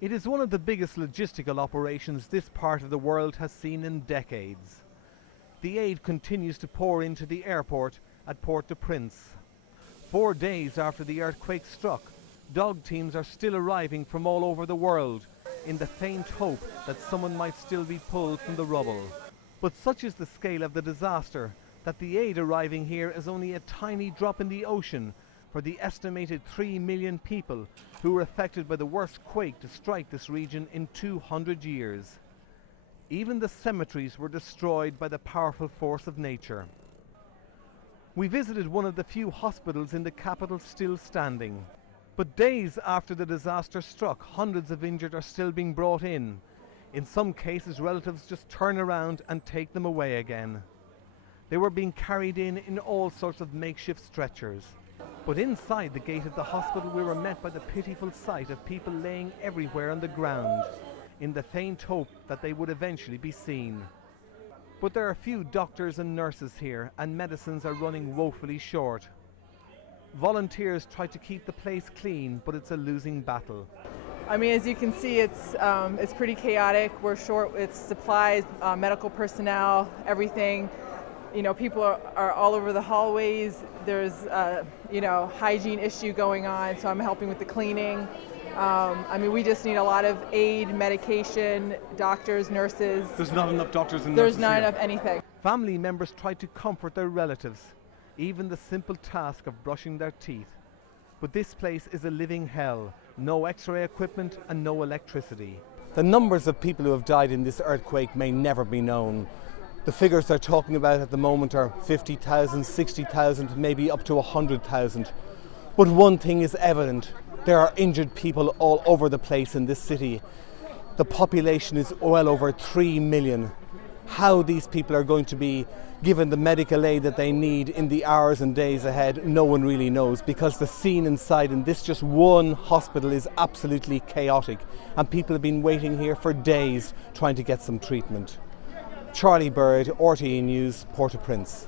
It is one of the biggest logistical operations this part of the world has seen in decades. The aid continues to pour into the airport at Port-au-Prince. 4 days after the earthquake struck, dog teams are still arriving from all over the world in the faint hope that someone might still be pulled from the rubble. But such is the scale of the disaster that the aid arriving here is only a tiny drop in the ocean for the estimated 3 million people who were affected by the worst quake to strike this region in 200 years. Even the cemeteries were destroyed by the powerful force of nature. We visited one of the few hospitals in the capital still standing. But days after the disaster struck, hundreds of injured are still being brought in. In some cases, relatives just turn around and take them away again. They were being carried in all sorts of makeshift stretchers. But inside the gate of the hospital we were met by the pitiful sight of people laying everywhere on the ground, in the faint hope that they would eventually be seen. But there are few doctors and nurses here, and medicines are running woefully short. Volunteers try to keep the place clean, but it's a losing battle. I mean, as you can see, it's pretty chaotic. We're short with supplies, medical personnel, everything. You know, people are all over the hallways. There's hygiene issue going on, so I'm helping with the cleaning. I mean, we just need a lot of aid, medication, doctors, nurses. There's not enough doctors and nurses. There's not here. Enough anything. Family members try to comfort their relatives, even the simple task of brushing their teeth. But this place is a living hell. No X-ray equipment and no electricity. The numbers of people who have died in this earthquake may never be known. The figures they're talking about at the moment are 50,000, 60,000, maybe up to 100,000. But one thing is evident. There are injured people all over the place in this city. The population is well over 3 million. How these people are going to be given the medical aid that they need in the hours and days ahead, no one really knows, because the scene inside in this just one hospital is absolutely chaotic, and people have been waiting here for days trying to get some treatment. Charlie Bird, RTE News, Port-au-Prince.